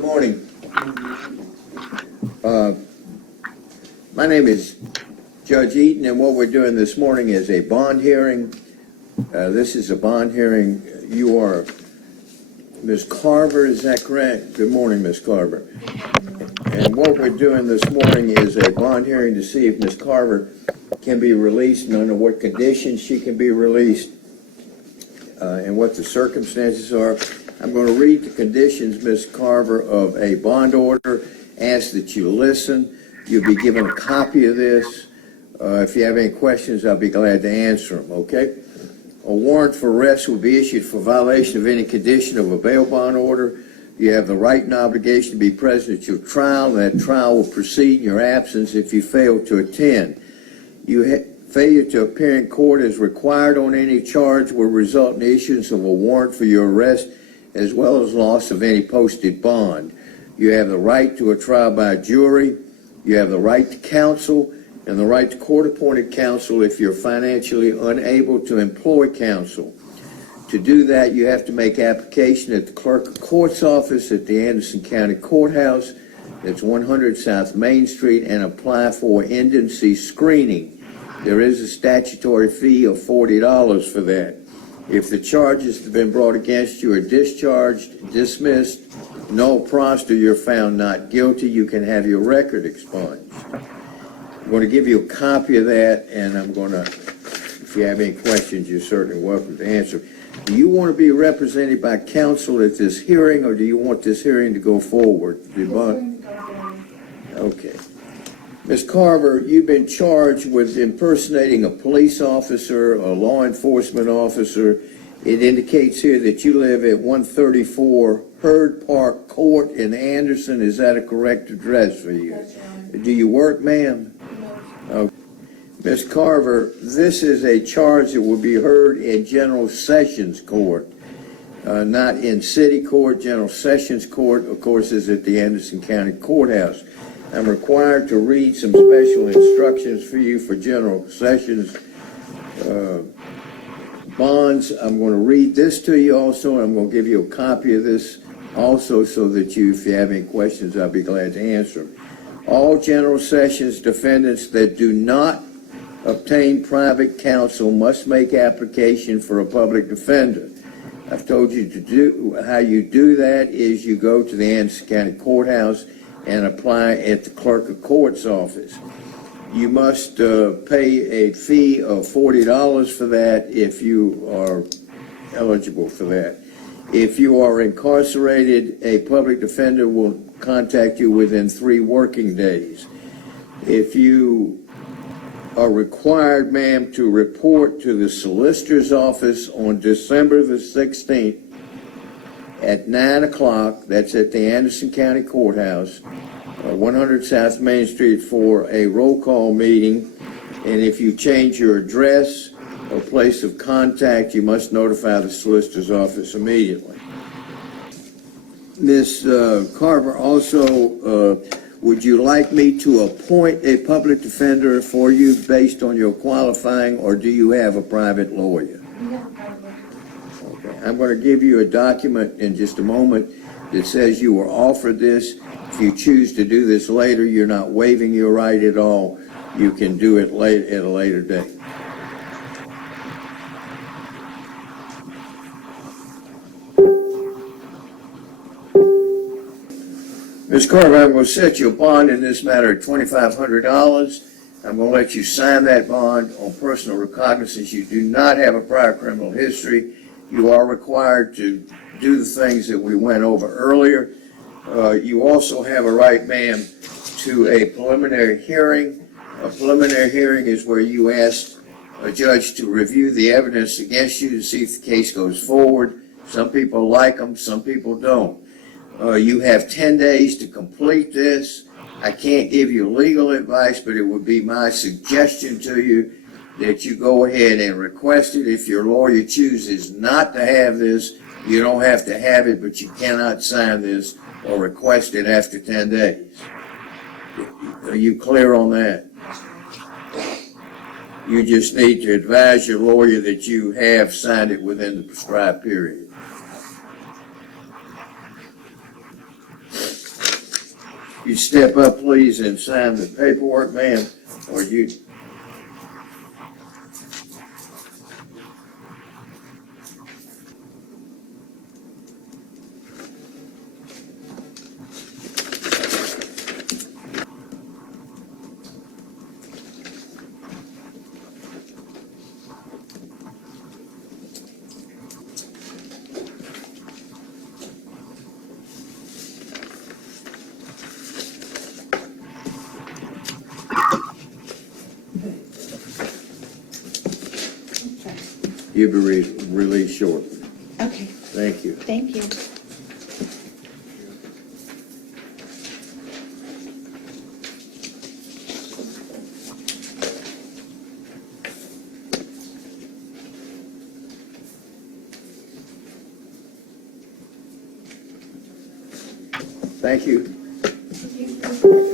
Good morning. My name is Judge Eaton, and what we're doing this morning is a bond hearing. This is a bond hearing. You are Ms. Carver, is that correct? Good morning, Ms. Carver. And what we're doing this morning is a bond hearing to see if Ms. Carver can be released and under what conditions she can be released and what the circumstances are. I'm going to read the conditions, Ms. Carver, of a bond order. Ask that you listen. You'll be given a copy of this. If you have any questions, I'll be glad to answer them, okay? A warrant for arrest will be issued for violation of any condition of a bail bond order. You have the right and obligation to be present at your trial. That trial will proceed in your absence if you fail to attend. Failure to appear in court as required on any charge will result in the issuance of a warrant for your arrest as well as loss of any posted bond. You have the right to a trial by jury. You have the right to counsel and the right to court-appointed counsel if you're financially unable to employ counsel. To do that, you have to make application at the Clerk of Court's office at the Anderson County Courthouse. That's 100 South Main Street, and apply for indigency screening. There is a statutory fee of $40 for that. If the charges have been brought against you are discharged, dismissed, no prost, or you're found not guilty, you can have your record expunged. I'm going to give you a copy of that, and I'm going to, if you have any questions, you're certainly welcome to answer. Do you want to be represented by counsel at this hearing, or do you want this hearing to go forward? Okay. Ms. Carver, you've been charged with impersonating a police officer, a law enforcement officer. It indicates here that you live at 134 Hurd Park Court in Anderson. Is that a correct address for you? Do you work, ma'am? No. Ms. Carver, this is a charge that will be heard in General Sessions Court, not in City Court. General Sessions Court, of course, is at the Anderson County Courthouse. I'm required to read some special instructions for you for General Sessions bonds. I'm going to read this to you also, and I'm going to give you a copy of this also so that you, if you have any questions, I'll be glad to answer them. All General Sessions defendants that do not obtain private counsel must make application for a public defender. I've told you to do, how you do that is you go to the Anderson County Courthouse and apply at the Clerk of Court's office. You must pay a fee of $40 for that if you are eligible for that. If you are incarcerated, a public defender will contact you within 3 working days. If you are required, ma'am, to report to the solicitor's office on December the 16th at 9 o'clock, that's at the Anderson County Courthouse, 100 South Main Street, for a roll call meeting. And if you change your address or place of contact, you must notify the solicitor's office immediately. Ms. Carver, also, would you like me to appoint a public defender for you based on your qualifying, or do you have a private lawyer? Okay. I'm going to give you a document in just a moment that says you were offered this. If you choose to do this later, you're not waiving your right at all. You can do it late at a later date. Ms. Carver, I'm going to set you a bond in this matter at $2,500. I'm going to let you sign that bond on personal recognizance. You do not have a prior criminal history. You are required to do the things that we went over earlier. You also have a right, ma'am, to a preliminary hearing. A preliminary hearing is where you ask a judge to review the evidence against you to see if the case goes forward. Some people like them, some people don't. You have 10 days to complete this. I can't give you legal advice, but it would be my suggestion to you that you go ahead and request it. If your lawyer chooses not to have this, you don't have to have it, but you cannot sign this or request it after 10 days. Are you clear on that? You just need to advise your lawyer that you have signed it within the prescribed period. you step up, please, and sign the paperwork, ma'am, or you. You'll be released shortly. Okay, Thank you. thank you. Thank you.